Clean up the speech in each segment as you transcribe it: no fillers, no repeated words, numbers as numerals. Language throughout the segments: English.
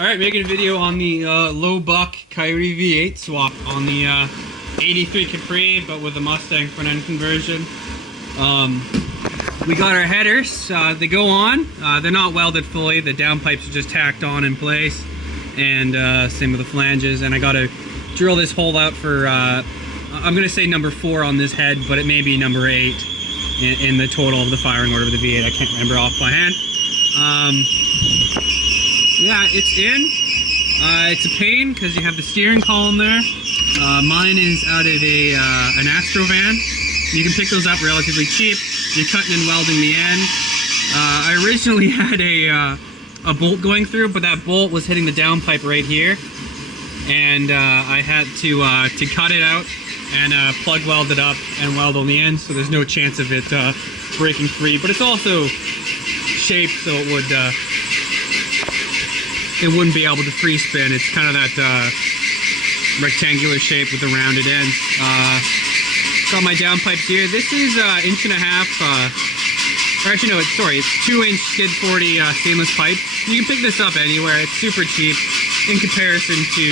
Alright, making a video on the low buck Coyote V8 swap on the 83 Capri, but with a Mustang front end conversion. We got our headers, they go on, they're not welded fully, the downpipes are just tacked on in place, and same with the flanges, and I gotta drill this hole out for, I'm gonna say number 4 on this head, but it may be number 8 in the total of the firing order of the V8, I can't remember off by hand. Yeah, it's in. It's a pain because you have the steering column there. Mine is out of an Astro van. You can pick those up relatively cheap. You're cutting and welding the end. I originally had a bolt going through, but that bolt was hitting the downpipe right here, and I had to cut it out and plug weld it up and weld on the end, so there's no chance of it breaking free. But it's also shaped so it wouldn't be able to free spin. It's kind of that rectangular shape with the rounded ends. Got my downpipes here. This is 1.5 inch, or actually no, it's 2-inch skid 40 stainless pipe. You can pick this up anywhere. It's super cheap in comparison to,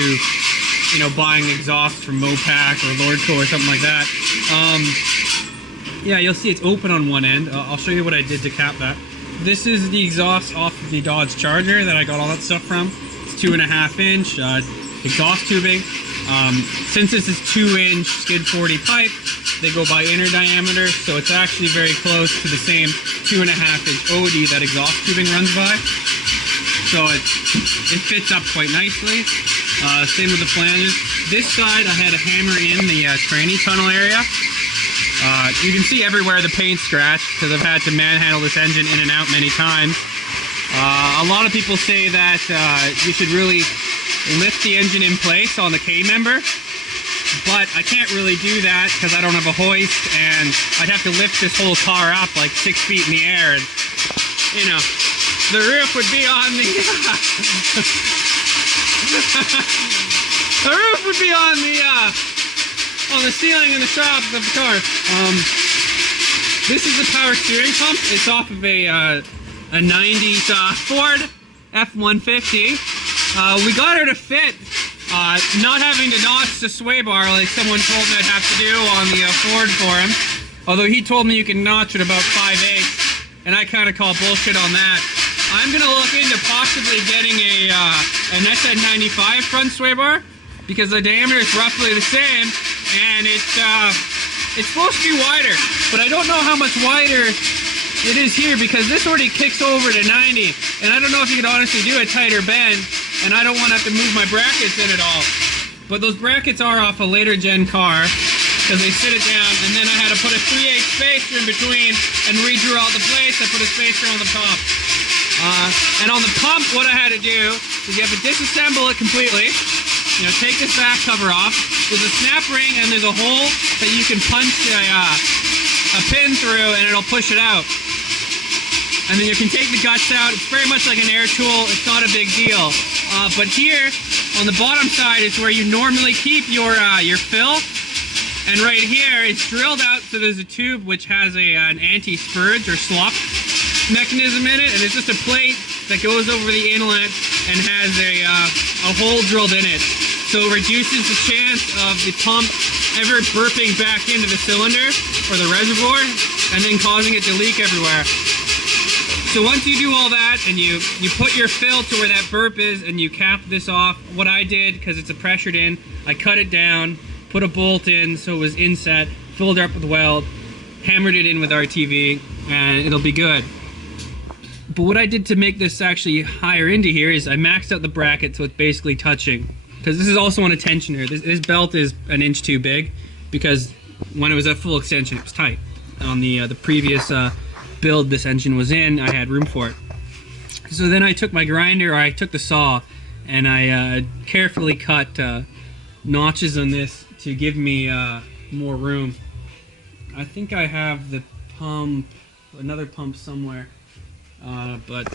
you know, buying exhaust from Mopac or Lordco or something like that. Yeah, you'll see it's open on one end. I'll show you what I did to cap that. This is the exhaust off of the Dodge Charger that I got all that stuff from. It's 2.5 inch exhaust tubing. Since this is 2-inch skid 40 pipe, they go by inner diameter, so it's actually very close to the same 2.5-inch OD that exhaust tubing runs by. So it fits up quite nicely. Same with the flanges. This side I had to hammer in the tranny tunnel area. You can see everywhere the paint scratch because I've had to manhandle this engine in and out many times. A lot of people say that you should really lift the engine in place on the K-member, but I can't really do that because I don't have a hoist, and I'd have to lift this whole car up like 6 feet in the air, and you know, the roof would be on the the roof would be on the ceiling in the shop of the car. This is the power steering pump. It's off of a 90s Ford F-150. We got her to fit, not having to notch the sway bar like someone told me I'd have to do on the Ford forum. Although he told me you can notch it about 5/8, and I kind of call bullshit on that. I'm gonna look into possibly getting an SN95 front sway bar because the diameter is roughly the same, and it's supposed to be wider, but I don't know how much wider it is here because this already kicks over to 90, and I don't know if you could honestly do a tighter bend, and I don't want to have to move my brackets in at all. But those brackets are off a later gen car because they sit it down, and then I had to put a 3/8 spacer in between and redrew out the plates. I put a spacer on the top. And on the pump, what I had to do is you have to disassemble it completely. You know, take this back cover off. There's a snap ring and there's a hole that you can punch a pin through and it'll push it out. And then you can take the guts out. It's very much like an air tool. It's not a big deal. But here on the bottom side is where you normally keep your fill. And right here it's drilled out, so there's a tube which has an anti-spurge or slop mechanism in it, and it's just a plate that goes over the inlet and has a hole drilled in it. So it reduces the chance of the pump ever burping back into the cylinder or the reservoir and then causing it to leak everywhere. So once you do all that and you put your fill to where that burp is and you cap this off, what I did, because it's a pressured in, I cut it down, put a bolt in so it was inset, filled it up with weld, hammered it in with RTV, and it'll be good. But what I did to make this actually higher into here is I maxed out the bracket so it's basically touching. Because this is also on a tensioner. This belt is 1 inch too big because when it was at full extension it was tight. On the previous build this engine was in, I had room for it. So then I took my grinder, or I took the saw, and I carefully cut notches on this to give me more room. I think I have the pump, another pump somewhere. But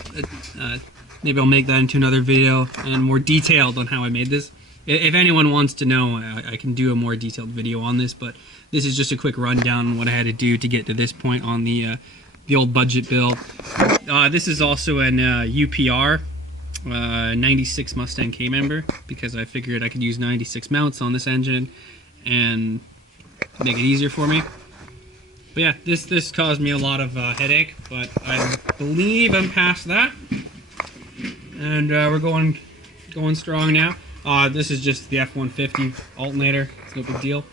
maybe I'll make that into another video and more detailed on how I made this. If anyone wants to know, I can do a more detailed video on this, but this is just a quick rundown on what I had to do to get to this point on the old budget build. This is also an UPR 96 Mustang K-Member, because I figured I could use 96 mounts on this engine and make it easier for me. But yeah, this caused me a lot of headache, but I believe I'm past that, and we're going strong now. This is just the F-150 alternator. It's no big deal.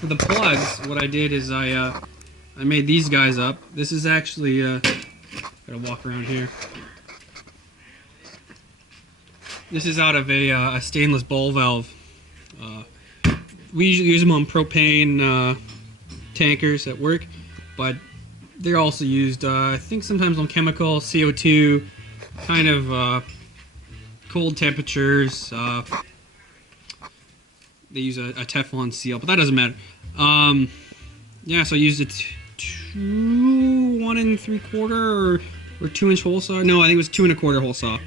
For the plugs, what I did is I made these guys up. This is actually gotta walk around here. This is out of a stainless ball valve. We usually use them on propane tankers at work, but they're also used, I think, sometimes on chemical, CO2, kind of cold temperatures. They use a Teflon seal, but that doesn't matter. Yeah, so I used a 1 3/4 or 2-inch hole saw. No, I think it was 2 1/4 hole saw.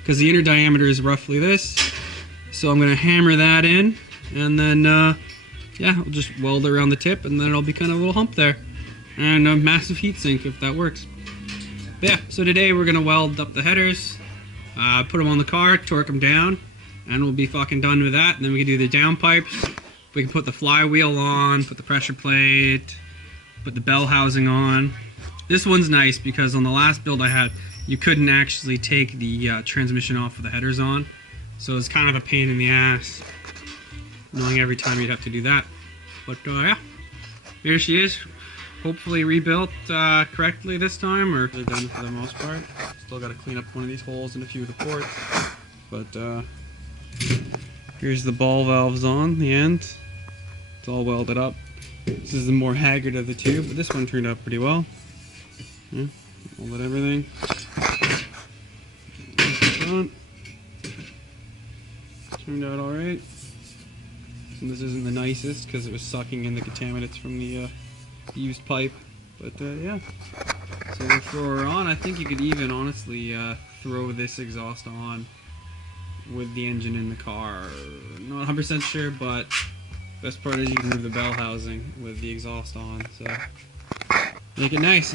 Because the inner diameter is roughly this, so I'm going to hammer that in, and then yeah, I'll just weld it around the tip, and then it'll be kind of a little hump there, and a massive heat sink if that works. But yeah, so today we're going to weld up the headers, put them on the car, torque them down, and we'll be fucking done with that. And then we can do the downpipes. We can put the flywheel on, put the pressure plate, put the bell housing on. This one's nice because on the last build I had, you couldn't actually take the transmission off with the headers on, so it's kind of a pain in the ass, knowing every time you'd have to do that. But yeah, here she is, hopefully rebuilt correctly this time, or they're done for the most part. Still got to clean up one of these holes and a few of the ports, but here's the ball valves on the end. It's all welded up. This is the more haggard of the two, but this one turned out pretty well. Yeah, welded everything. Turned out alright. And this isn't the nicest because it was sucking in the contaminants from the used pipe. But yeah. So we'll throw her on. I think you could even honestly throw this exhaust on with the engine in the car. Not 100% sure, but best part is you can move the bell housing with the exhaust on. So make it nice.